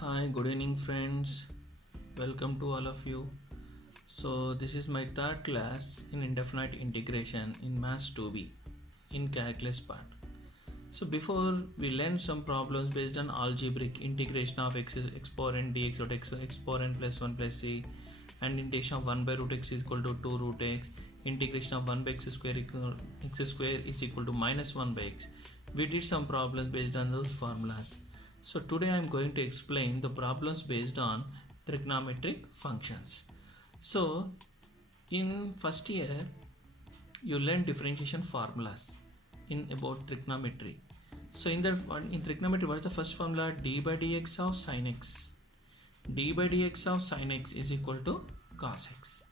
Hi, good evening, friends. Welcome to all of you. So, this is my third class in indefinite integration in Maths 2B in calculus part. So, before we learn some problems based on algebraic integration of x exponent dx dot x exponent plus 1 plus c, and integration of 1 by root x is equal to 2 root x, integration of 1 by x square is equal to minus 1 by x. We did some problems based on those formulas. So today I am going to explain the problems based on trigonometric functions. So in first year you learn differentiation formulas in about trigonometry. So in trigonometry, what is the first formula? D by dx of sin x. D by dx of sin x is equal to cos x.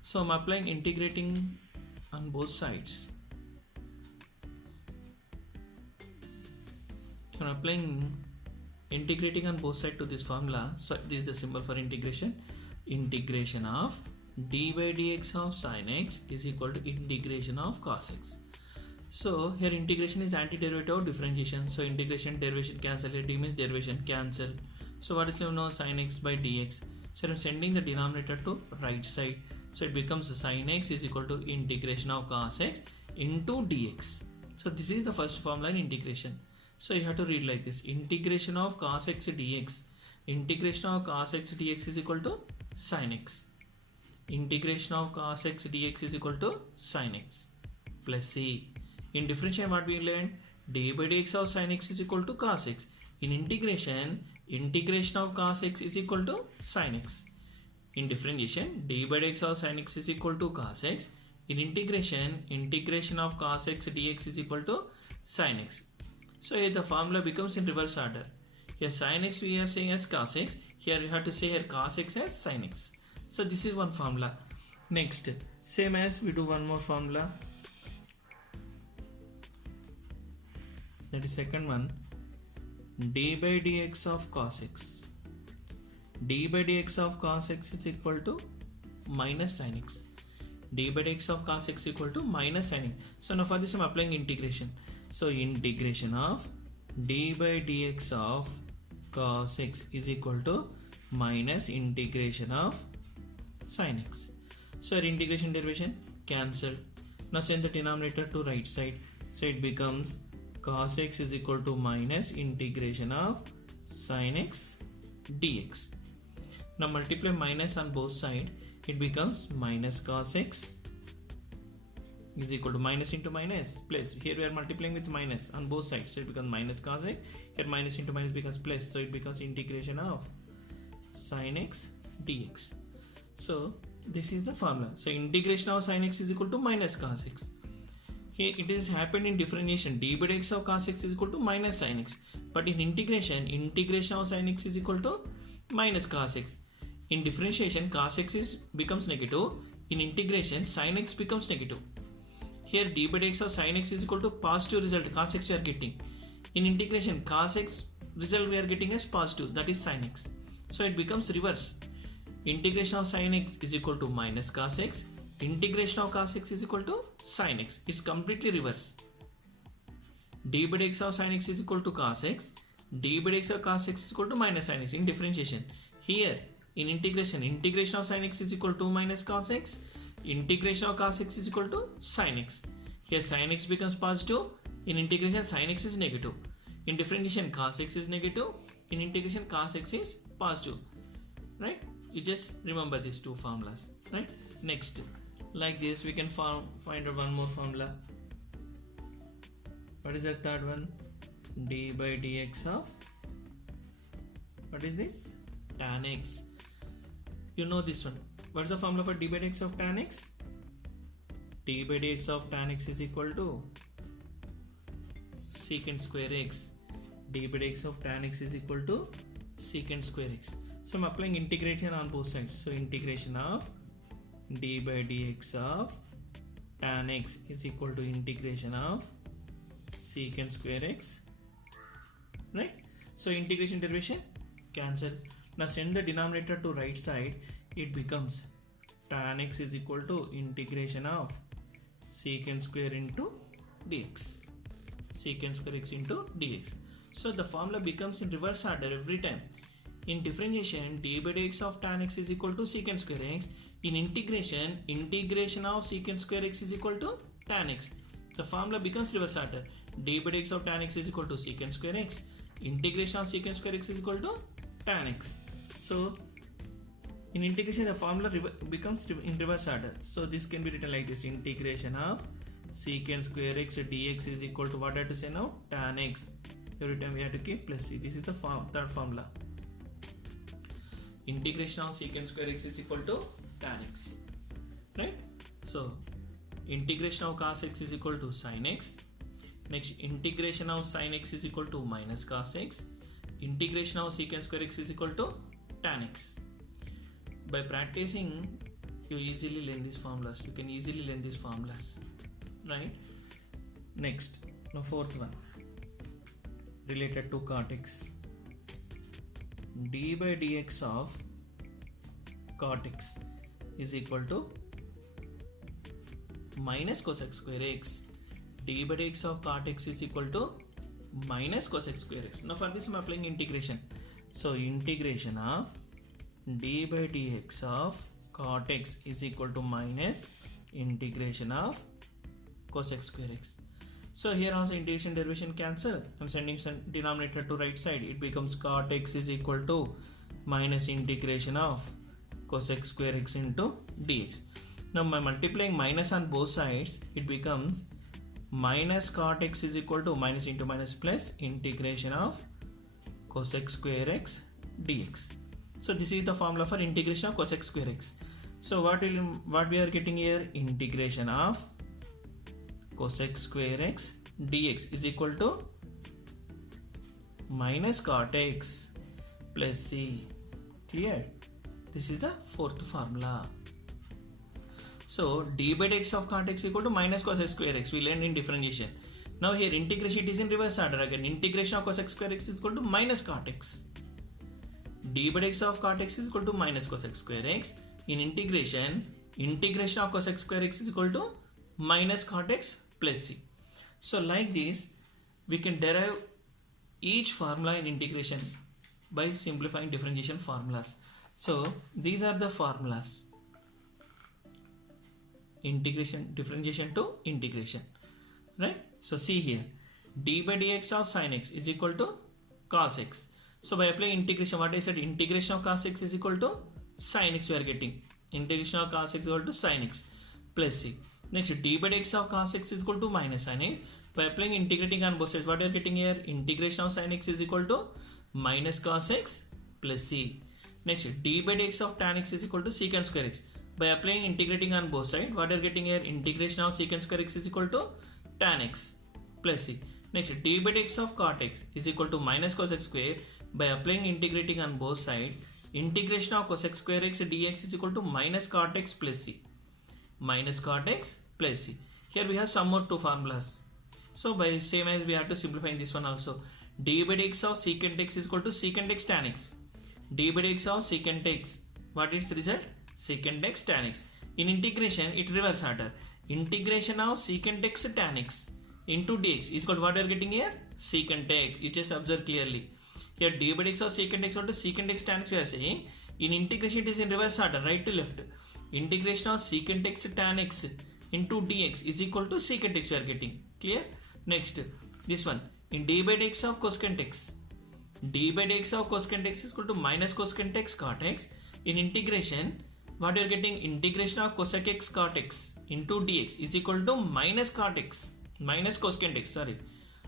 So I'm applying integrating on both sides. I'm applying integrating on both sides to this formula. So this is the symbol for integration. Integration of d by dx of sin x is equal to integration of cos x. So here integration is antiderivative of differentiation. So integration derivation cancel. D means derivation cancel. So what is now sin x by dx. So I'm sending the denominator to right side. So it becomes sin x is equal to integration of cos x into dx. So this is the first formula in integration. So you have to read like this: integration of cos x dx. Integration of cos x dx is equal to sin x. Integration of cos x dx is equal to sin x plus c. In differentiation, what we learned? D by dx of sin x is equal to cos x. In integration, integration of cos x is equal to sin x. In differentiation, d by dx of sin x is equal to cos x. In integration, integration of cos x dx is equal to sin x. So here the formula becomes in reverse order. Here sin x we are saying as cos x. Here you have to say here cos x as sin x. So this is one formula. Next, same as we do one more formula. That is second one. D by dx of cos x. D by dx of cos x is equal to minus sin x. D by dx of cos x is equal to minus sin x. So now for this I am applying integration. So integration of d by dx of cos x is equal to minus integration of sin x. So our integration derivation cancel. Now send the denominator to right side. So it becomes cos x is equal to minus integration of sin x dx. Now multiply minus on both sides. It becomes minus cos x is equal to minus into minus plus. Here we are multiplying with minus on both sides, so it becomes minus cos x. Here minus into minus becomes plus, so it becomes integration of sin x dx. So this is the formula. So integration of sin x is equal to minus cos x. Here it is happened in differentiation. D by dx of cos x is equal to minus sin x. But in integration, integration of sin x is equal to minus cos x. In differentiation, cos x becomes negative. In integration, sin x becomes negative. Here d by dx of sin x is equal to positive result, cos x we are getting. In integration, cos x result we are getting as positive, that is sin x. So it becomes reverse. Integration of sin x is equal to minus cos x. Integration of cos x is equal to sin x. It's completely reverse. D by dx of sin x is equal to cos x. D by dx of cos x is equal to minus sin x in differentiation. Here in integration, integration of sin x is equal to minus cos x. Integration of cos x is equal to sin x. Here sin x becomes positive. In integration, sin x is negative. In differentiation, cos x is negative. In integration, cos x is positive. Right? You just remember these two formulas. Right? Next, like this, we can find out one more formula. What is the third one? D by dx of, what is this? Tan x. You know this one. What is the formula for d by dx of tan x? D by dx of tan x is equal to secant square x. D by dx of tan x is equal to secant square x. So I'm applying integration on both sides. So integration of d by dx of tan x is equal to integration of secant square x. Right? So integration derivation cancel. Now send the denominator to right side. It becomes tan x is equal to integration of secant square into dx. Secant square x into dx. So the formula becomes in reverse order every time. In differentiation, d by dx of tan x is equal to secant square x. In integration, integration of secant square x is equal to tan x. The formula becomes reverse order. d by dx of tan x is equal to secant square x. Integration of secant square x is equal to tan x. So in integration, the formula becomes in reverse order. So this can be written like this: integration of secant square x dx is equal to what I have to say now? Tan x. Every time we have to keep plus c. This is the third formula. Integration of secant square x is equal to tan x. Right? So integration of cos x is equal to sin x. Next, integration of sin x is equal to minus cos x. Integration of secant square x is equal to tan x. By practicing, you easily learn these formulas. You can easily learn these formulas. Right? Next, now fourth one, related to cot x. d by dx of cot x is equal to minus cos x square x. d by dx of cot x is equal to minus cos x square x. Now for this I am applying integration. So integration of d by dx of cot x is equal to minus integration of cos x square x. So here also integration derivation cancel. I'm sending some denominator to right side. It becomes cot x is equal to minus integration of cos x square x into dx. Now by multiplying minus on both sides, it becomes minus cot x is equal to minus into minus plus integration of cos x square x dx. So this is the formula for integration of cos x square x. So what we are getting here? Integration of cos x square x dx is equal to minus cot x plus c. Clear? This is the fourth formula. So d by dx of cot x equal to minus cos x square x. We learned in differentiation. Now here integration, it is in reverse order again. Integration of cos x square x is equal to minus cot x. d by dx of cot x is equal to minus cos x square x. In integration, integration of cos x square x is equal to minus cot x plus c. So like this, we can derive each formula in integration by simplifying differentiation formulas. So these are the formulas. Integration, differentiation to integration. Right? So see here, d by dx of sin x is equal to cos x. So by applying integration, what I said, integration of cos x is equal to sin x we are getting. Integration of cos x is equal to sin x plus c. Next, d by dx of cos x is equal to minus sin x. By applying integrating on both sides, what we are getting here? Integration of sin x is equal to minus cos x plus c. Next, d by dx of tan x is equal to secant square x. By applying integrating on both sides, what we are getting here? Integration of secant square x is equal to tan x plus c. Next, d by dx of cot x is equal to minus cos x square. By applying integrating on both sides, integration of cos x square x dx is equal to minus cot x plus c. Minus cot x plus c. Here we have some more two formulas. So by same as we have to simplify in this one also. d by dx of secant x is equal to secant x tan x. d by dx of secant x, what is the result? Secant x tan x. In integration, it reverse order. Integration of secant x tan x into dx is equal to what we are getting here? Secant x. You just observe clearly. Here d by dx of secant x equal to secant x tan x we are saying. In integration, it is in reverse order, right to left. Integration of secant x tan x into dx is equal to secant x we are getting. Clear? Next, this one. In d by dx of cosecant x, d by dx of cosecant x is equal to minus cosecant x cot x. In integration, what we are getting? Integration of cosec x cot x into dx is equal to minus cot x, minus cosecant x, sorry,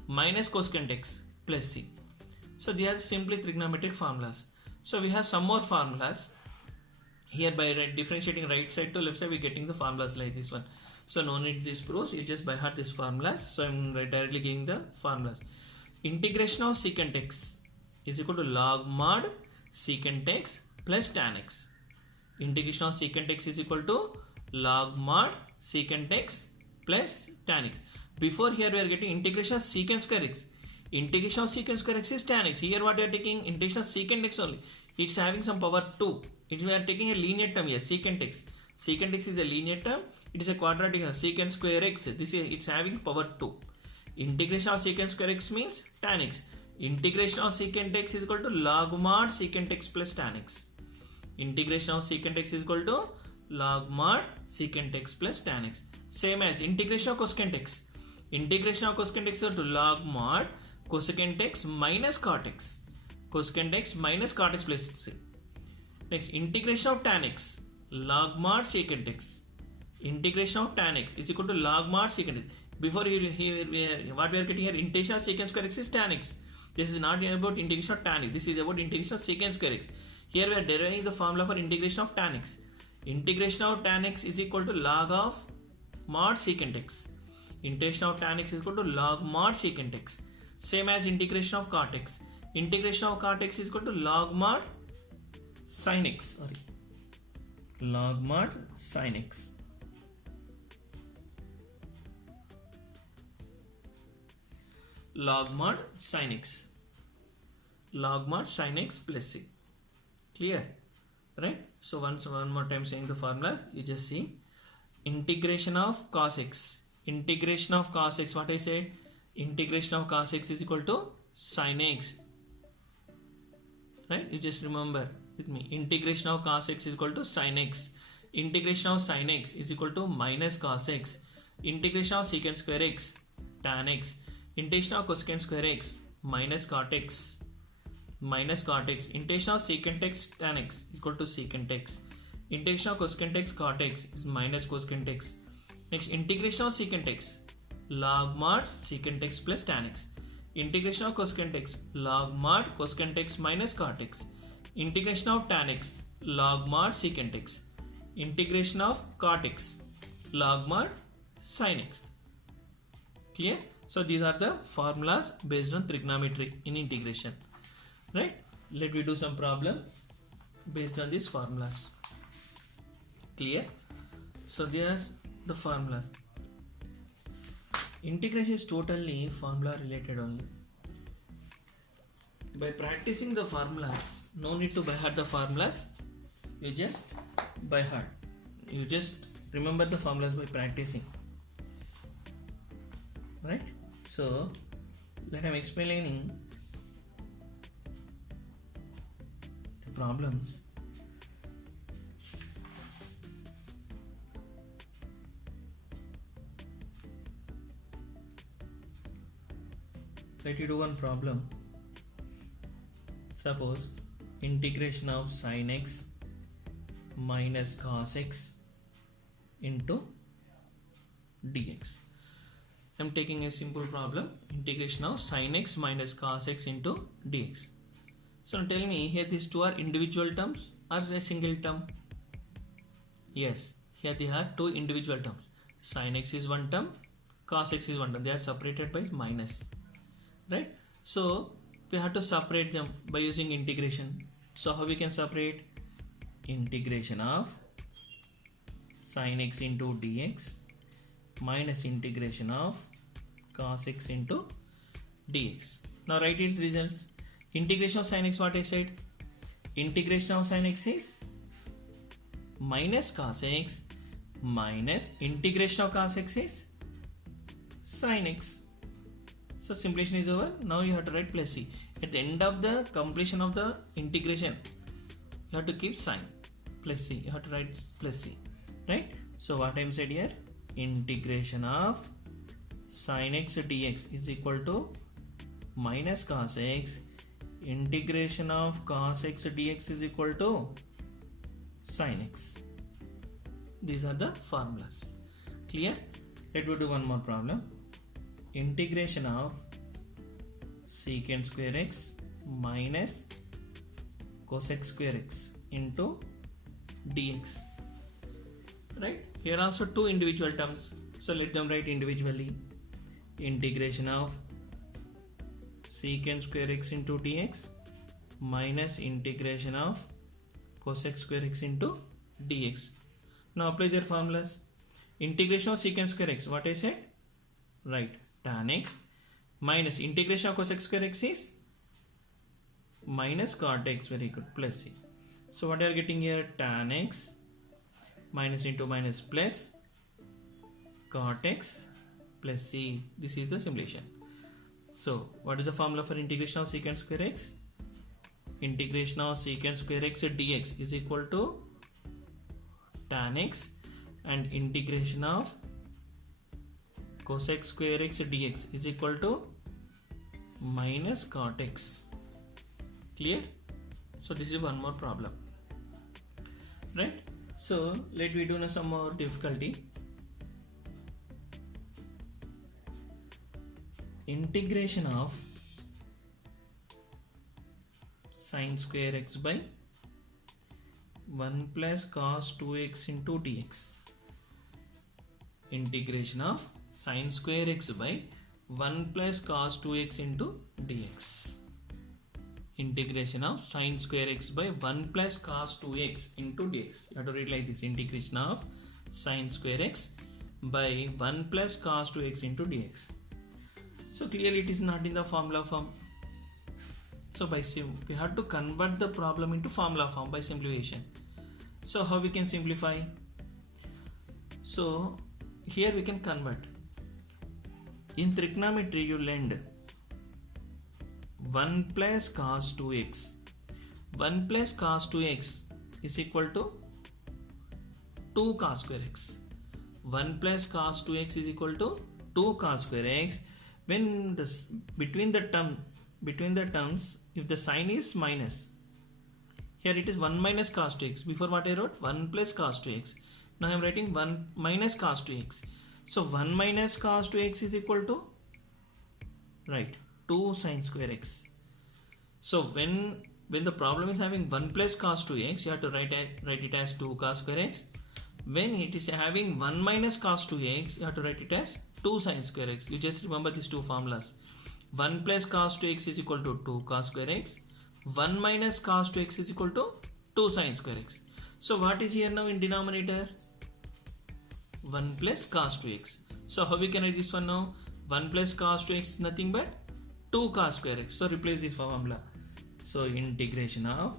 minus cosecant x plus c. So these are simply trigonometric formulas. So we have some more formulas. Here by differentiating right side to left side, we are getting the formulas like this one. So no need this proofs, you just by heart this formulas. So I am directly giving the formulas. Integration of secant x is equal to log mod secant x plus tan x. Integration of secant x is equal to log mod secant x plus tan x. Before here we are getting integration of secant square x. Integration of secant square x is tan x. Here what we are taking? Integration of secant x only. It's having some power 2. We are taking a linear term here, secant x. Secant x is a linear term. It is a quadratic term, secant square x. This is, it's having power 2. Integration of secant square x means tan x. Integration of secant x is equal to log mod secant x plus tan x. Integration of secant x is equal to log mod secant x plus tan x. Same as integration of cosecant x. Integration of cosecant x is equal to log mod cosecant x minus cot x. Cosecant x minus cot x plus c. Next, integration of tan x, log mod secant x. Integration of tan x is equal to log mod secant x. Before here, what we are getting here, integration of secant square x is tan x. This is not about integration of tan x. This is about integration of secant square x. Here we are deriving the formula for integration of tan x. Integration of tan x is equal to log of mod secant x. Integration of tan x is equal to log mod secant x. Same as integration of cot x. Integration of cot x is equal to log mod sin x. Sorry, log mod sin x. Log mod sin x. Log mod sin x plus c. Clear? Right? So one more time saying the formula, you just see integration of cos x. Integration of cos x, what I said? Integration of cos x is equal to sin x. Right? You just remember with me. Integration of cos x is equal to sin x. Integration of sin x is equal to minus cos x. Integration of secant square x tan x. Integration of cosecant square x minus cot x. Minus cot x. Integration of secant x tan x is equal to secant x. Integration of cosecant x cot x is minus cosecant x. Next, integration of secant x log mod secant x plus tan x. Integration of cosecant x log mod cosecant x minus cot x. Integration of tan x log mod secant x. Integration of cot x log mod sin x. Clear? So these are the formulas based on trigonometry in integration. Right? Let me do some problem based on these formulas. Clear? So there's the formulas. Integration is totally formula related only. By practicing the formulas, no need to by heart the formulas. You just by heart. You just remember the formulas by practicing. Right? So let I'm explaining the problems. Let you do one problem. Suppose integration of sin x minus cos x into dx. I am taking a simple problem, integration of sin x minus cos x into dx. So tell me, here these two are individual terms or a single term? Yes, here they are two individual terms. Sin x is one term, cos x is one term. They are separated by minus. Right? So we have to separate them by using integration. So how we can separate? Integration of sin x into dx minus integration of cos x into dx. Now write its results. Integration of sin x, what I said? Integration of sin x is minus cos x minus integration of cos x is sin x. So simplification is over. Now you have to write plus c. At the end of the completion of the integration, you have to keep sign plus c. You have to write plus c. Right? So what I am said here? Integration of sin x dx is equal to minus cos x. Integration of cos x dx is equal to sin x. These are the formulas. Clear? Let me do one more problem. Integration of secant square x minus cosec square x into dx. Right? Here also two individual terms. So let them write individually. Integration of secant square x into dx minus integration of cosec square x into dx. Now apply their formulas. Integration of secant square x, what I said? Right, tan x minus integration of cosec square x is minus cot x, very good, plus c. So what are you getting here? Tan x minus into minus plus cot x plus c. This is the simulation. So what is the formula for integration of secant square x? Integration of secant square x dx is equal to tan x, and integration of cosec square x dx is equal to minus cot x. Clear? So this is one more problem, right? So let me do now some more difficulty. Integration of sin square x by 1 plus cos 2x into dx. Integration of sin square x by 1 plus cos 2x into dx. Integration of sin square x by 1 plus cos 2x into dx. You have to read like this: integration of sin square x by 1 plus cos 2x into dx. So clearly it is not in the formula form. So we have to convert the problem into formula form by simplification. So how we can simplify? So here we can convert. In trigonometry you learned 1 plus cos 2x. 1 plus cos 2x is equal to 2 cos square x. 1 plus cos 2x is equal to 2 cos square x. When this between the terms, if the sign is minus, here it is 1 minus cos 2x. Before what I wrote? 1 plus cos 2x. Now I am writing 1 minus cos 2x. So 1 minus cos 2x is equal to, right, 2 sin square x. So when the problem is having 1 plus cos 2x, you have to write it as 2 cos square x. When it is having 1 minus cos 2x, you have to write it as 2 sin square x. You just remember these two formulas. 1 plus cos 2x is equal to 2 cos square x. 1 minus cos 2x is equal to 2 sin square x. So what is here now in denominator? 1 plus cos 2x. So how we can write this one now? 1 plus cos 2x is nothing but 2 cos square x. So replace this formula. So integration of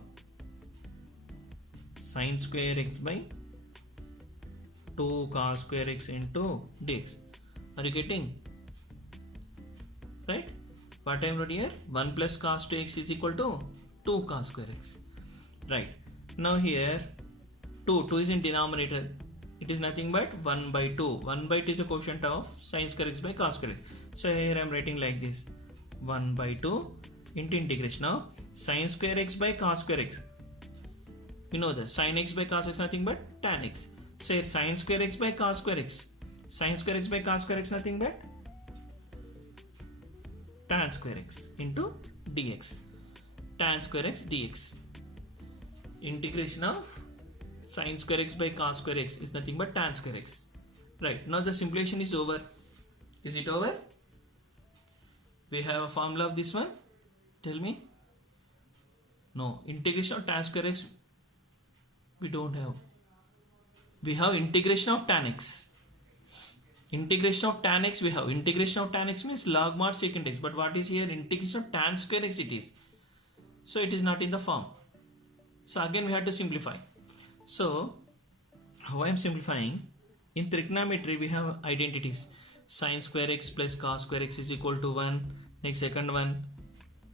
sin square x by 2 cos square x into dx. Are you getting? Right? What I am writing here? 1 plus cos 2x is equal to 2 cos square x. Right. Now here 2 is in denominator. It is nothing but 1 by 2. 1 by 2 is a quotient of sin square x by cos square x. So here I am writing like this: 1 by 2 into integration of sin square x by cos square x. You know the sin x by cos x nothing but tan x. So here sin square x by cos square x. Sin square x by cos square x nothing but tan square x into dx. Tan square x dx. Integration of sin square x by cos square x is nothing but tan square x. Right. Now the simplification is over. Is it over? We have a formula of this one. Tell me. No. Integration of tan square x we don't have. We have integration of tan x. Integration of tan x we have. Integration of tan x means log mod secant x. But what is here? Integration of tan square x it is. So it is not in the form. So again we have to simplify. So how I am simplifying? In trigonometry we have identities. Sin square x plus cos square x is equal to 1. Next second one,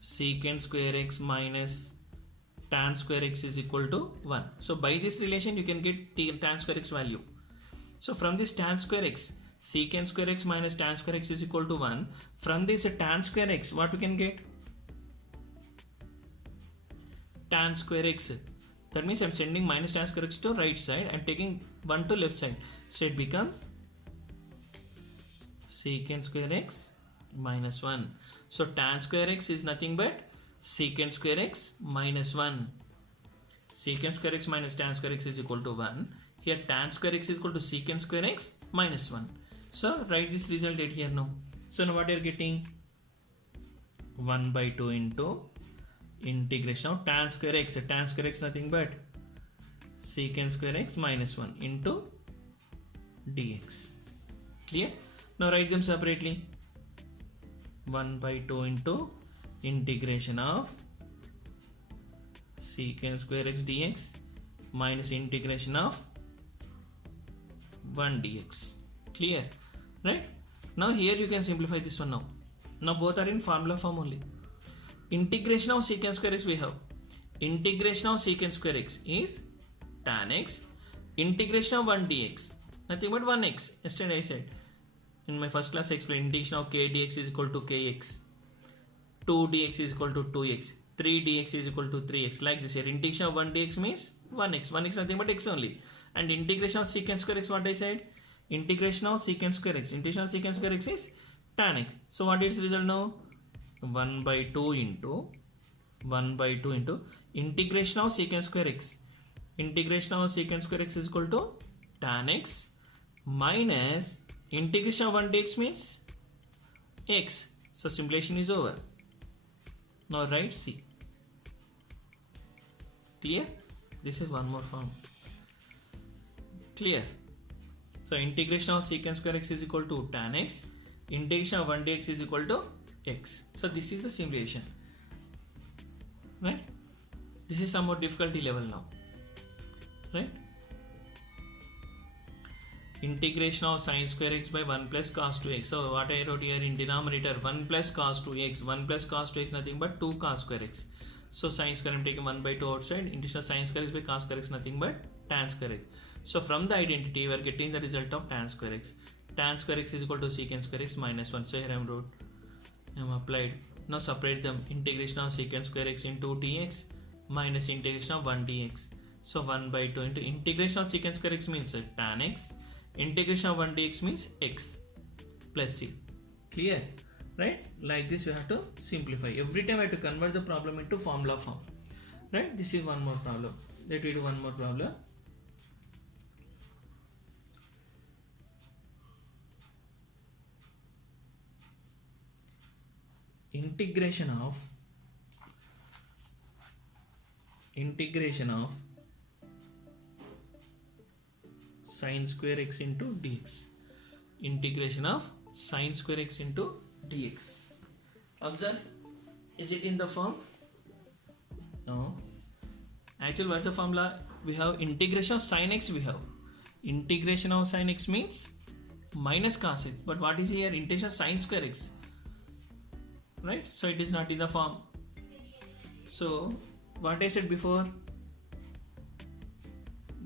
secant square x minus tan square x is equal to 1. So by this relation you can get tan square x value. So from this tan square x, secant square x minus tan square x is equal to 1. From this tan square x, what we can get? Tan square x. That means I am sending minus tan square x to right side and taking 1 to left side. So it becomes secant square x minus 1. So tan square x is nothing but secant square x minus 1. Secant square x minus tan square x is equal to 1. Here tan square x is equal to secant square x minus 1. So write this result right here now. So now what you are getting? 1 by 2 into integration of tan square x. Tan square x nothing but secant square x minus 1 into dx. Clear? Now write them separately. 1 by 2 into integration of secant square x dx minus integration of 1 dx. Clear? Right? Now here you can simplify this one now. Now both are in formula form only. Integration of secant square x we have. Integration of secant square x is tan x. Integration of 1 dx. Nothing but 1x. Yesterday I said. In my first class I explained integration of k dx is equal to kx. 2 dx is equal to 2x. 3 dx is equal to 3x. Like this here. Integration of 1 dx means 1x. 1x nothing but x only. And integration of secant square x, what I said? Integration of secant square x. Integration of secant square x is tan x. So what is the result now? 1 by 2 into integration of secant square x. Integration of secant square x is equal to tan x minus integration of 1 dx means x. So simulation is over. Now write C. Clear? This is one more form. Clear? So integration of secant square x is equal to tan x. Integration of 1 dx is equal to x. So this is the simulation. Right? This is somewhat difficulty level now. Right? Integration of sin square x by 1 plus cos 2x. So what I wrote here in denominator 1 plus cos 2x. 1 plus cos 2x nothing but 2 cos square x. So sin square I am taking 1 by 2 outside. Integration of sin square x by cos square x nothing but tan square x. So from the identity we are getting the result of tan square x. Tan square x is equal to secant square x minus 1. So here I am applied. Now separate them. Integration of secant square x into dx minus integration of 1 dx. So 1 by 2 into integration of secant square x means tan x. Integration of 1 dx means x plus c. Clear? Right? Like this you have to simplify. Every time I have to convert the problem into formula form. Right? This is one more problem. Let me do one more problem. Integration of sin square x into dx. Integration of sin square x into dx. Observe. Is it in the form? No. Actually, what's the formula? We have integration of sin x. We have integration of sin x means minus cos x. But what is here? Integration of sin square x. Right? So it is not in the form. So what I said before?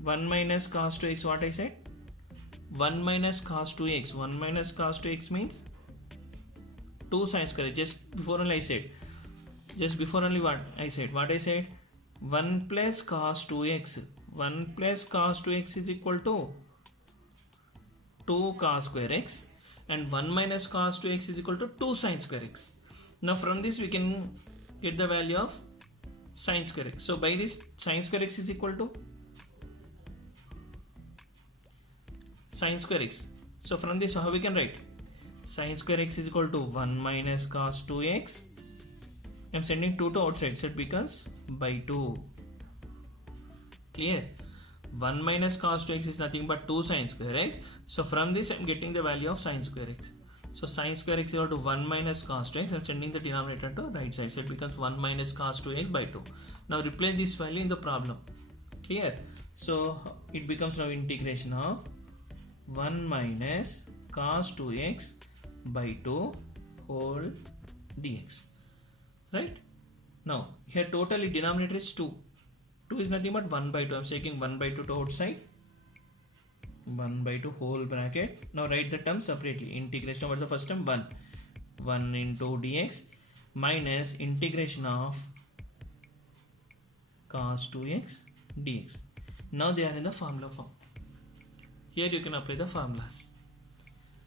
1 minus cos 2x. What I said? 1 minus cos 2x. 1 minus cos 2x means 2 sin square. Just before only I said. Just before only what I said. What I said? 1 plus cos 2x. 1 plus cos 2x is equal to 2 cos square x. And 1 minus cos 2x is equal to 2 sin square x. Now from this we can get the value of sin square x. So by this sin square x is equal to sin square x. So from this how we can write? Sin square x is equal to 1 minus cos 2x. I am sending 2 to outside, so it becomes by 2. Clear? 1 minus cos 2x is nothing but 2 sin square x. So from this I am getting the value of sin square x. So sin square x is equal to 1 minus cos 2x. I am sending the denominator to right side. So it becomes 1 minus cos 2x by 2. Now replace this value in the problem. Clear? So it becomes now integration of 1 minus cos 2x by 2 whole dx. Right? Now here totally denominator is 2. 2 is nothing but 1 by 2. I am taking 1 by 2 to outside. 1 by 2 whole bracket. Now write the term separately. Integration, what's the first term? 1. 1 into dx minus integration of cos 2x dx. Now they are in the formula form. Here you can apply the formulas.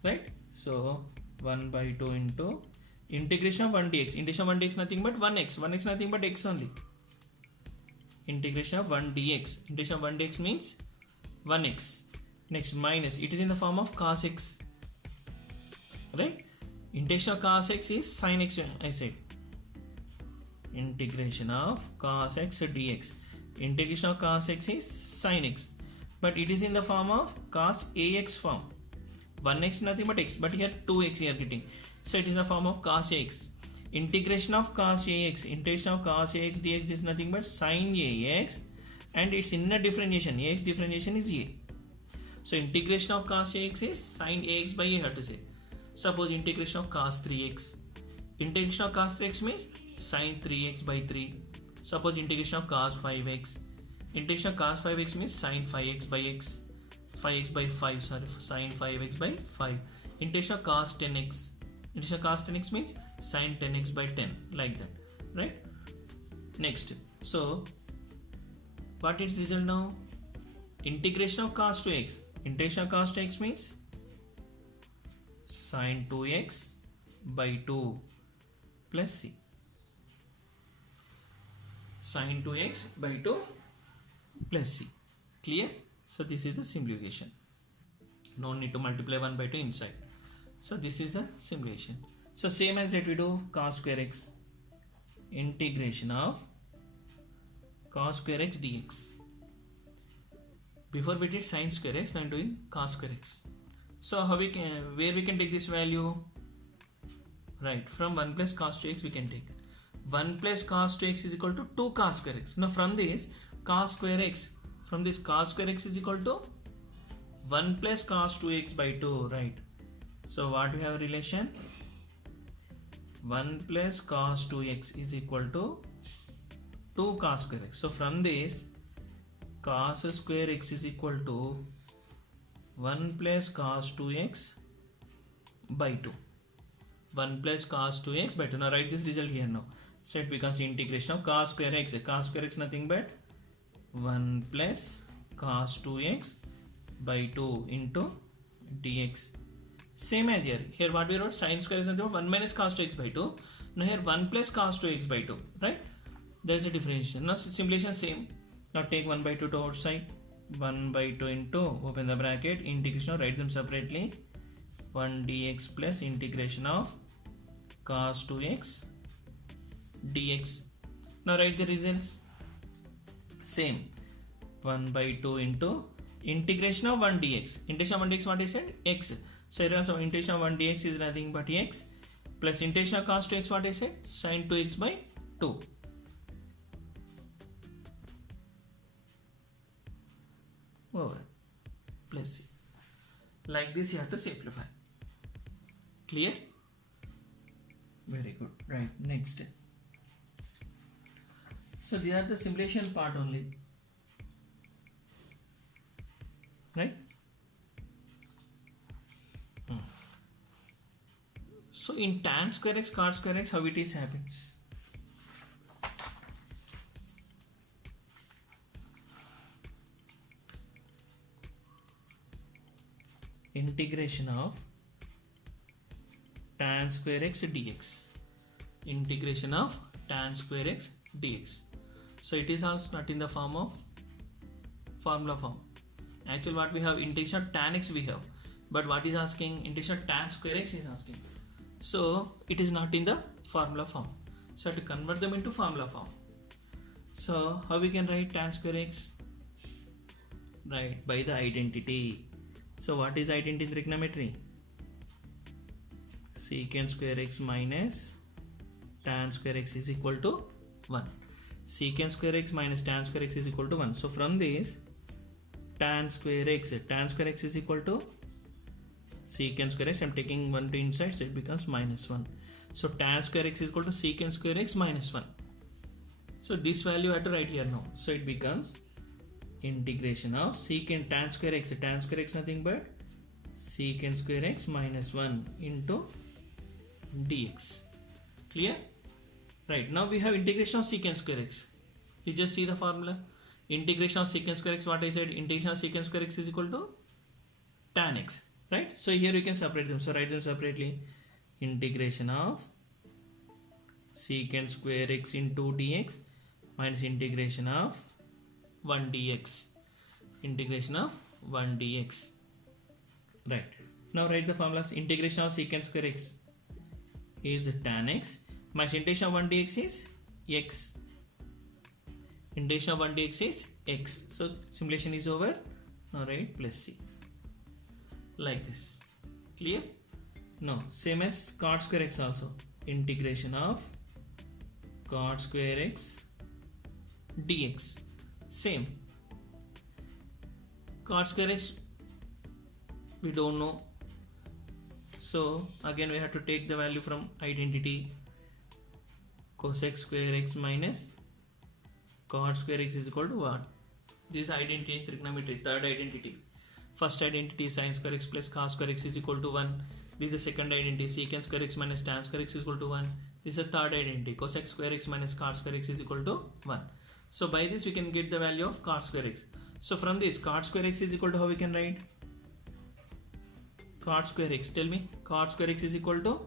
Right? So 1 by 2 into integration of 1 dx. Integration of 1 dx nothing but 1x. 1x nothing but x only. Integration of 1 dx. Integration of 1 dx means 1x. Next minus, it is in the form of cos x. Right? Integration of cos x is sin x, I said. Integration of cos x dx. Integration of cos x is sin x. But it is in the form of cos ax form. 1x nothing but x. But here 2x we are getting. So it is in the form of cos ax. Integration of cos ax. Integration of cos ax dx is nothing but sin ax. And its inner differentiation. Ax differentiation is a. So integration of cos ax is sin ax by a, have to say. Suppose integration of cos 3x. Integration of cos 3x means sin 3x by 3. Suppose integration of cos 5x. Integration of cos 5x means sin 5x by x. 5x by 5, sorry, sin 5x by 5. Integration of cos 10x. Integration of cos 10x means sin 10x by 10, like that, right? Next, so what is result now? Integration of cos 2x. Integration of cos 2x means sin 2x by 2 plus c. Sin 2x by 2 plus c. Clear? So this is the simplification. No need to multiply 1 by 2 inside. So this is the simplification. So same as let we do cos square x. Integration of cos square x dx. Before we did sin square x, now I'm doing cos square x. So how we can, where we can take this value? Right, from 1 plus cos 2x we can take 1 plus cos 2x is equal to 2 cos square x. Now from this cos square x, from this cos square x is equal to 1 plus cos 2x by 2, right? So what we have relation? 1 plus cos 2x is equal to 2 cos square x. So from this cos square x is equal to 1 plus cos 2x by 2. 1 plus cos 2x by 2. Now write this result here now. So it becomes integration of cos square x. Cos square x nothing but 1 plus cos 2x by 2 into dx. Same as here. Here what we wrote? Sin square is nothing but 1 minus cos 2x by 2. Now here 1 plus cos 2x by 2. Right? There is a differentiation. Now simulation same. Now take 1 by 2 to outside. 1 by 2 into, open the bracket, integration, write them separately. 1 dx plus integration of cos 2x dx. Now write the results. Same. 1 by 2 into integration of 1 dx. Integration of 1 dx, what is it? X. So here also integration of 1 dx is nothing but x. Plus integration of cos 2x, what is it? Sin 2x by 2. Over plus c. Like this you have to simplify. Clear? Very good. Right, next. So these are the simulation part only. Right? So in tan square x, cot square x, how it is happens? Integration of tan square x dx. Integration of tan square x dx. So it is also not in the form of formula form. Actually what we have, integration of tan x we have, but what is asking? Integration of tan square x is asking. So it is not in the formula form. So I have to convert them into formula form. So how we can write tan square x? Right, by the identity. So what is identity in trigonometry? Secant square x minus tan square x is equal to 1. Secant square x minus tan square x is equal to 1. So from this tan square x is equal to secant square x. I am taking 1 to inside, so it becomes minus 1. So tan square x is equal to secant square x minus 1. So this value I have to write here now. So it becomes integration of secant tan square x nothing but secant square x minus 1 into dx. Clear? Right, now we have integration of secant square x. You just see the formula. Integration of secant square x, what I said, integration of secant square x is equal to tan x. Right? So here we can separate them. So write them separately. Integration of secant square x into dx minus integration of 1 dx. Integration of 1 dx. Right. Now write the formulas. Integration of secant square x is tan x. Minus integration of 1 dx is x. Integration of 1 dx is x. So simulation is over. Now write plus c. Like this. Clear? No. Same as cot square x also. Integration of cot square x dx. Same. Cot square x we don't know. So again we have to take the value from identity. cosec square x minus cot square x is equal to what? This is identity in trigonometry, third identity. First identity sin square x plus cos square x is equal to 1. This is the second identity, secant square x minus tan square x is equal to 1. This is the third identity, cosec square x minus cot square x is equal to 1. So by this we can get the value of cot square x. So from this, cot square x is equal to, how we can write? Cot square x, tell me. Cot square x is equal to,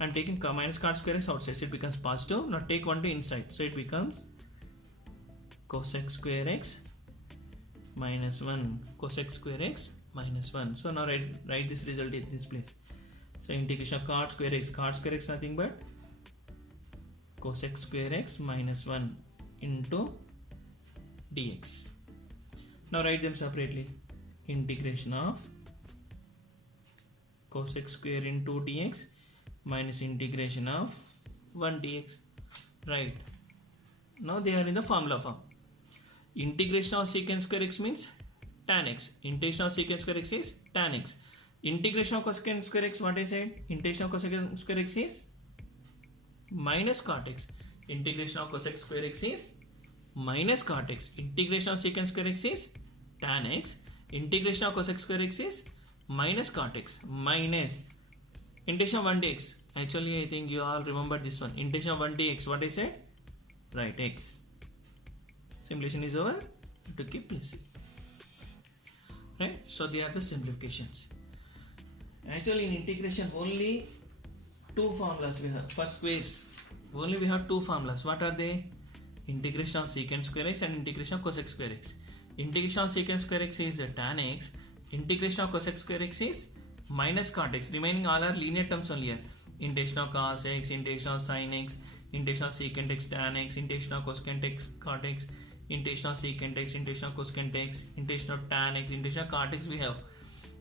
I'm taking minus cot square x outside, so it becomes positive. Now take 1 to inside, so it becomes cosec square x minus 1, cosec square x minus 1. So now write this result in this place. So integration of cot square x nothing but cosec square x minus 1 into dx. Now write them separately. Integration of cosec square into dx minus integration of 1 dx. Right. Now they are in the formula form. Integration of secant square x means tan x. Integration of secant square x is tan x. Integration of cosecant square x, what I said? Integration of cosecant square x is minus cot x. Integration of cosec square x is minus cot x. Integration of secant square x is tan x. Integration of cosec square x is minus cot x. Minus integration of 1 dx. Actually, I think you all remember this one. Integration of 1 dx, what I said? Right, x. Simplification is over. To keep this. Right, so they are the simplifications. Actually, in integration only 2 formulas we have. For squares only we have 2 formulas. What are they? Integration of secant square x and integration of cosec square x. Integration of secant square x is tan x. Integration of cosec square x is minus cot x. Remaining all are linear terms only here. Integration of cos x, integration of sin x, integration of secant x tan x, integration of cosecant x cot x, integration of secant x, integration of cosecant x, integration of tan x, integration of cot x we have.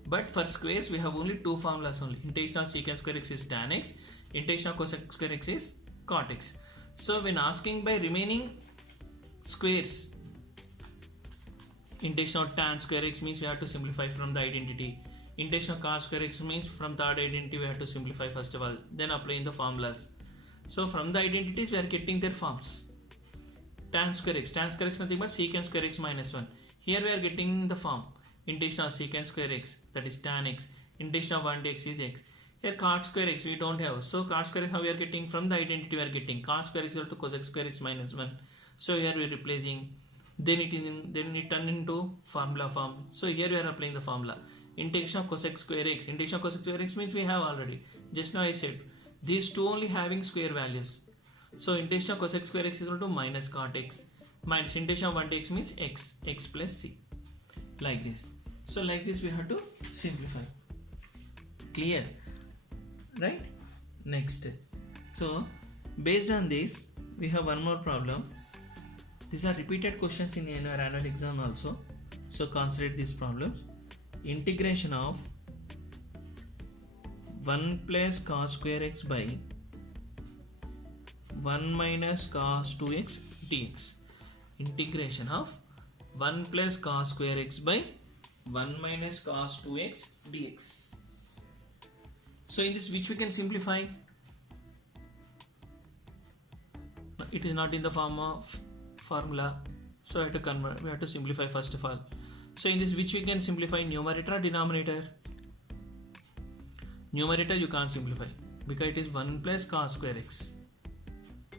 But for squares we have only 2 formulas only. Integration of secant square x is tan x, integration of cosec square x is cot x. So when asking by remaining squares, integration of tan square x means we have to simplify from the identity. Integration of cos square x means from third identity we have to simplify first of all, then apply in the formulas. So from the identities we are getting their forms. Tan square x nothing but secant square x minus 1. Here we are getting the form. Integration of secant square x, that is tan x. Integration of 1 dx is x. Here cot square x we don't have. So cot square x, how we are getting? From the identity we are getting cot square x equal to cosec square x minus 1. So here we are replacing. Then it turn into formula form. So here we are applying the formula. Integration of cosec square x. Integration of cosec square x means we have already. Just now I said these two only having square values. So integration of cosec square x is equal to minus cot x. Minus integration of 1 dx means x plus c. Like this. So like this we have to simplify. Clear? Right? Next. So based on this we have one more problem. These are repeated questions in your annual exam also. So consider these problems. Integration of 1 plus cos square x by 1 minus cos 2x dx. Integration of 1 plus cos square x by 1 minus cos 2x dx. So in this, which we can simplify? It is not in the form of formula, so I have to convert. We have to simplify first of all. So in this, which we can simplify, numerator or denominator? Numerator you can't simplify because it is 1 plus cos square x.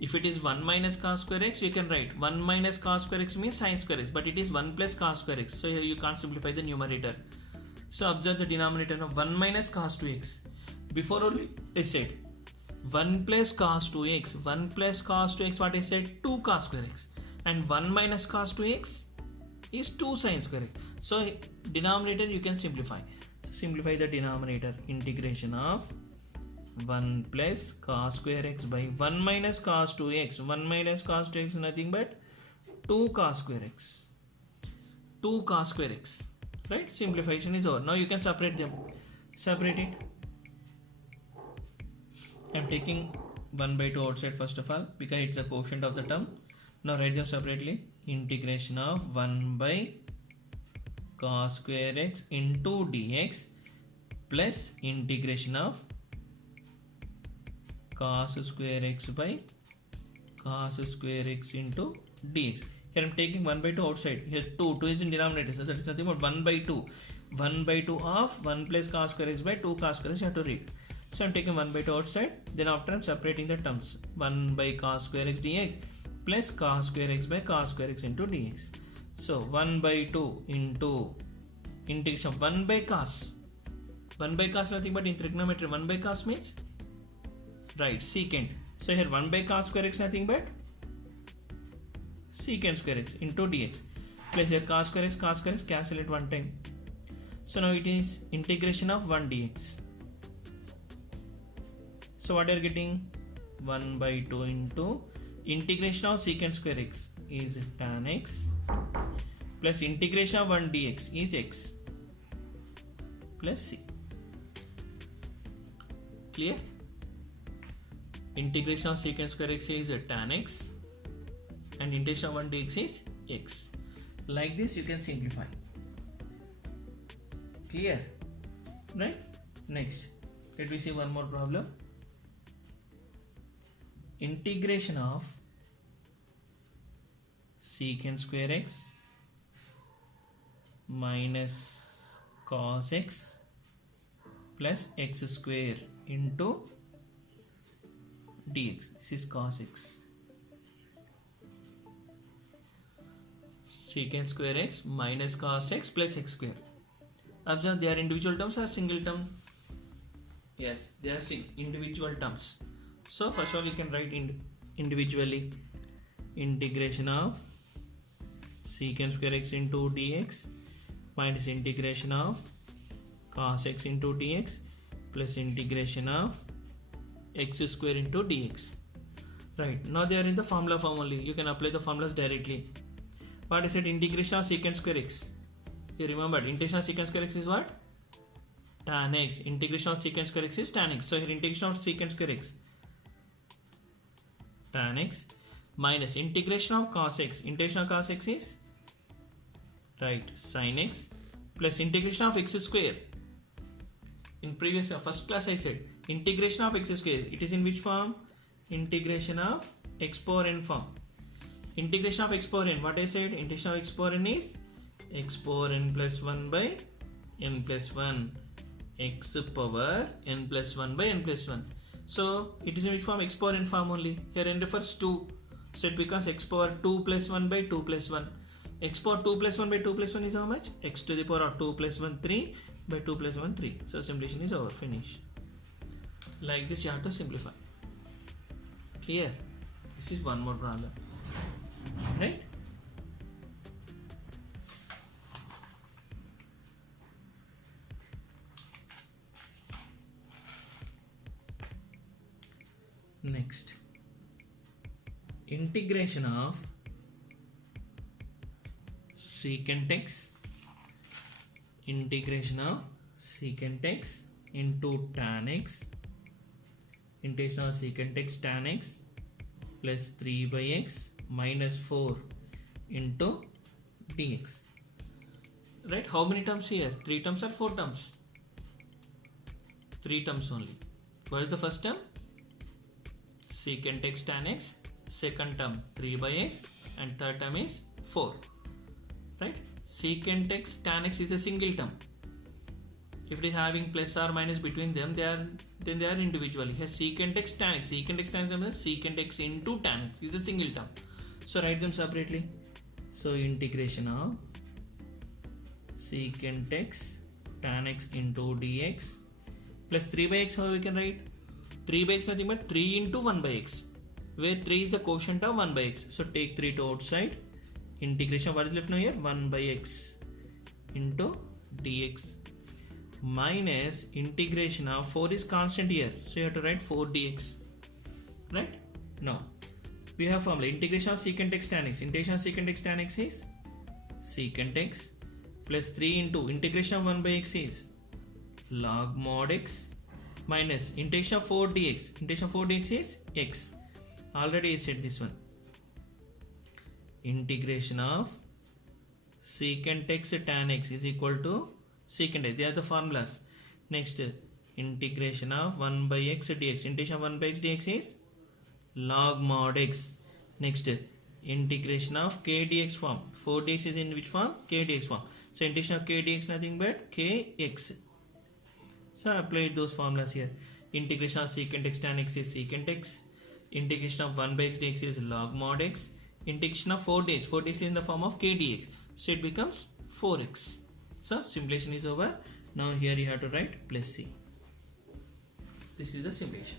If it is 1 minus cos square x, we can write 1 minus cos square x means sin square x, but it is 1 plus cos square x. So here you can't simplify the numerator. So observe the denominator of 1 minus cos 2x. Before only I said 1 plus cos 2x. 1 plus cos 2x, what I said? 2 cos square x. And 1 minus cos 2x is 2 sin square x. So denominator you can simplify. So simplify the denominator. Integration of 1 plus cos square x by 1 minus cos 2x. 1 minus cos 2x is nothing but 2 cos square x. 2 cos square x. Right? Simplification is over. Now you can separate them. Separate it. I am taking 1 by 2 outside first of all because it's the quotient of the term. Now write them separately. Integration of 1 by cos square x into dx plus integration of cos square x by cos square x into dx. Here I am taking 1 by 2 outside. Here 2 is in denominator, so that is nothing but 1 by 2. 1 by 2 of 1 plus cos square x by 2 cos square x, you have to read. So I am taking 1 by 2 outside. Then after I am separating the terms. 1 by cos square x dx plus cos square x by cos square x into dx. So 1 by 2 into integration of 1 by cos. 1 by cos nothing but in trigonometry 1 by cos means right secant. So here 1 by cos square x nothing but secant square x into dx plus here cos square x cancel it one time. So now it is integration of 1 dx. So what are you getting? 1 by 2 into integration of secant square x is tan x plus integration of 1 dx is x plus c. Clear? Integration of secant square x is tan x and integration of 1 dx is x. Like this you can simplify. Clear? Right? Next, let me see one more problem. Integration of secant square x minus cos x plus x square into dx. This is cos x. Secant square x minus cos x plus x square. Observe, they are individual terms or single term? Yes, they are individual terms. So first of all you can write individually. Integration of secant square x into dx minus integration of cos x into dx plus integration of x square into dx. Right, now they are in the formula form only. You can apply the formulas directly. What is it? Integration of secant square x. You remember integration of secant square x is what? Tan x. Integration of secant square x is tan x. So here integration of secant square x tan x minus integration of cos x. Integration of cos x is right sin x plus integration of x square. In previous first class I said integration of x square. It is in which form? Integration of x power n form. Integration of x power n. What I said? Integration of x power n is x power n plus 1 by n plus 1. X power n plus 1 by n plus 1. So it is in which form? X power n form only. Here n refers to. So it becomes x power 2 plus 1 by 2 plus 1. X power 2 plus 1 by 2 plus 1 is how much? X to the power of 2 plus 1 3 by 2 plus 1 3. So simplification is over. Finish. Like this you have to simplify. Clear? This is one more problem. Right? Next, integration of secant x, integration of secant x into tan x, integration of secant x tan x plus 3 by x minus 4 into dx. Right? How many terms here? 3 terms or 4 terms? 3 terms only. What is the first term? Secant x tan x, second term 3 by x, and third term is 4. Right? Secant x tan x is a single term. If it is having plus or minus between them, then they are individually. Here secant x tan x, secant x tan x, secant x into tan x is a single term. So write them separately. So integration of secant x tan x into dx plus 3 by x. How we can write? 3 by x nothing but 3 into 1 by x, where 3 is the quotient of 1 by x. So take 3 to outside. Integration, what is left now here? 1 by x into dx minus integration of 4 is constant here. So you have to write 4 dx. Right? Now we have formula integration of secant x tan x. Integration of secant x tan x is secant x plus 3 into integration of 1 by x is log mod x minus integration of 4 dx. Integration of 4 dx is x. Already I said this one. Integration of secant x tan x is equal to secant x. They are the formulas. Next, integration of 1 by x dx. Integration of 1 by x dx is log mod x Next, integration of k dx form. 4dx is in which form? K dx form. So integration of k dx nothing but kx. So I applied those formulas here. Integration of secant x tan x is secant x. Integration of 1 by x dx is log mod x. Integration of 4dx. 4dx is in the form of k dx. So it becomes 4x. So simulation is over. Now here you have to write plus c. This is the simulation.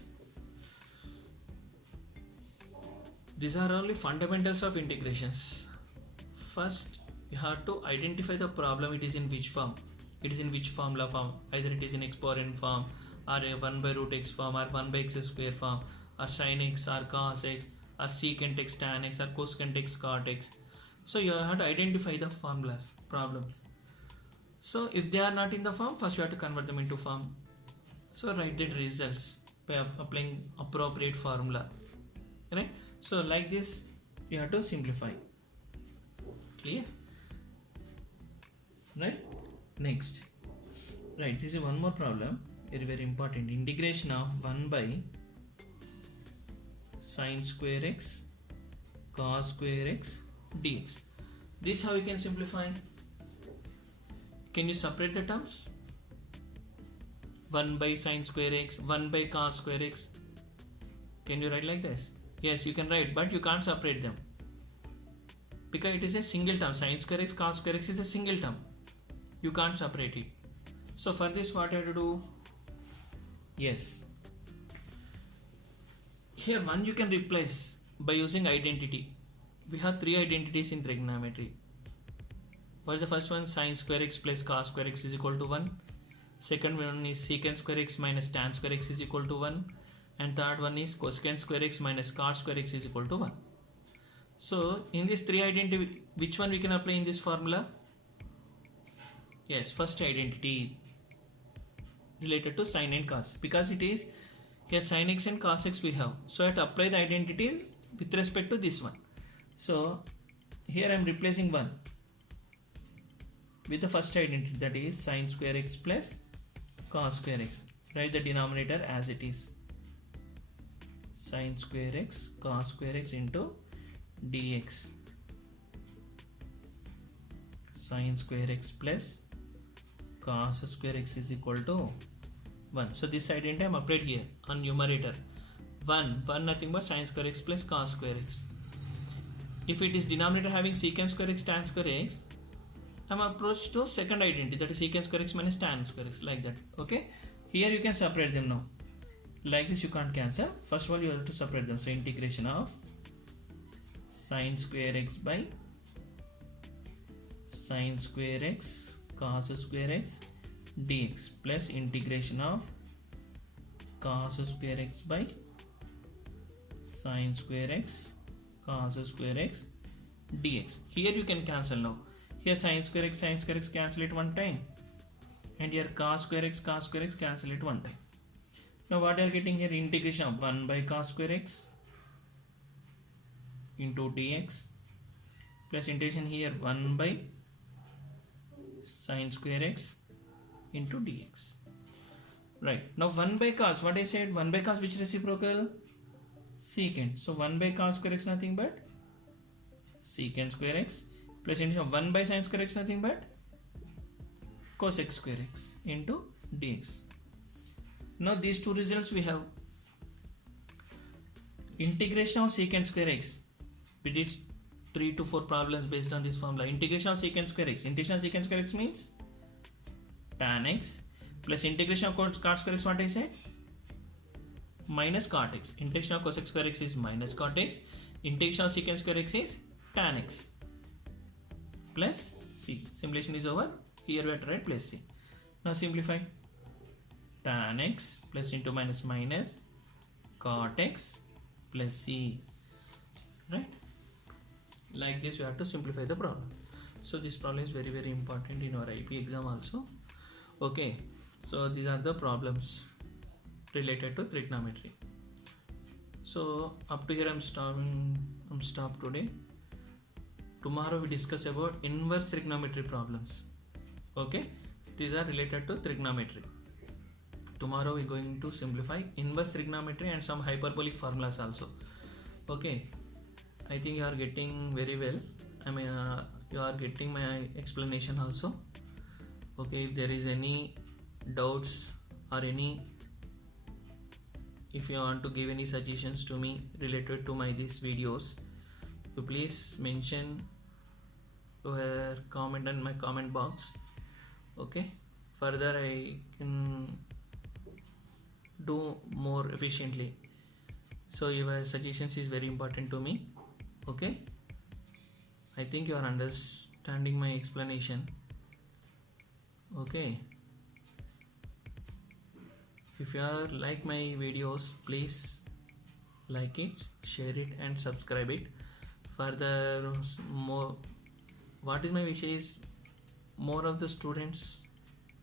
These are only fundamentals of integrations. First, you have to identify the problem. It is in which form? It is in which formula form? Either it is in x power n form, or a 1 by root x form, or 1 by x square form, or sin x, or cos x, or secant x tan x, or cosecant x cot x. So you have to identify the formulas, problems. So if they are not in the form, first you have to convert them into form. So write the results by applying appropriate formula. Right? So like this, you have to simplify. Clear? Right? Next. Right, this is one more problem. Very, very important. Integration of 1 by sin square x cos square x dx. This how you can simplify. Can you separate the terms? 1 by sin square x, 1 by cos square x. Can you write like this? Yes, you can write, but you can't separate them because it is a single term. Sin square x, cos square x is a single term. You can't separate it. So for this, what I have to do? Yes. Here one you can replace by using identity. We have three identities in trigonometry. What is the first one? Sin square x plus cos square x is equal to 1. Second one is secant square x minus tan square x is equal to 1. And third one is cosecant square x minus cot square x is equal to 1. So in these three identity, which one we can apply in this formula? Yes, first identity related to sin and cos, because it is here sin x and cos x we have. So I have to apply the identity with respect to this one. So here I am replacing 1 with the first identity, that is sin square x plus cos square x. Write the denominator as it is. Sin square x cos square x into dx. Sin square x plus cos square x is equal to 1. So this identity I am applied here on numerator. 1 nothing but sin square x plus cos square x. If it is denominator having secant square x tan square x, I am approached to second identity, that is secant square x minus tan square x, like that. Okay, here you can separate them now. Like this you can't cancel. First of all you have to separate them. So integration of sin square x by sin square x cos square x dx plus integration of cos square x by sin square x cos square x dx. Here you can cancel now. Here sin square x cancel it one time, and here cos square x cancel it one time. Now what you are getting here? Integration of 1 by cos square x into dx plus integration here 1 by sin square x into dx. Right, now 1 by cos, what I said, 1 by cos which reciprocal? Secant. So 1 by cos square x nothing but secant square x plus integration of 1 by sin square x nothing but cos x square x into dx. Now these two results we have. Integration of secant square x. We did 3 to 4 problems based on this formula. Integration of secant square x. Integration of secant square x means tan x plus integration of cot square x, what I said? Minus cot x. Integration of cosec square x is minus cot x. Integration of secant square x is tan x plus c. Simulation is over. Here we have to write plus c. Now simplify. Tan x plus into minus minus cot x plus c. Right? Like this you have to simplify the problem. So this problem is very, very important in our IP exam also. Okay, so these are the problems related to trigonometry. So up to here I'm stopped today. Tomorrow we discuss about inverse trigonometry problems. Okay, these are related to trigonometry. Tomorrow we're going to simplify inverse trigonometry and some hyperbolic formulas also. Okay, I think you are getting very well. I mean, you are getting my explanation also. Okay, if there is any doubts or if you want to give any suggestions to me related to these videos, you please mention your comment in my comment box. Okay, further I can do more efficiently. So your suggestions is very important to me. Okay, I think you are understanding my explanation. Okay, if you are like my videos, please like it, share it and subscribe it. Further, more, what is my wish is more of the students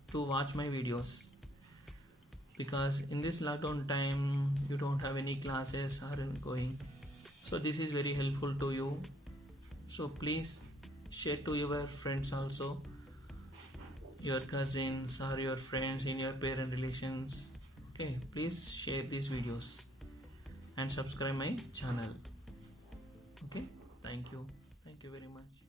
to watch my videos, because in this lockdown time you don't have any classes or going, so this is very helpful to you. So please share to your friends also, your cousins or your friends in your parent relations. Okay, please share these videos and subscribe my channel. Okay, thank you very much.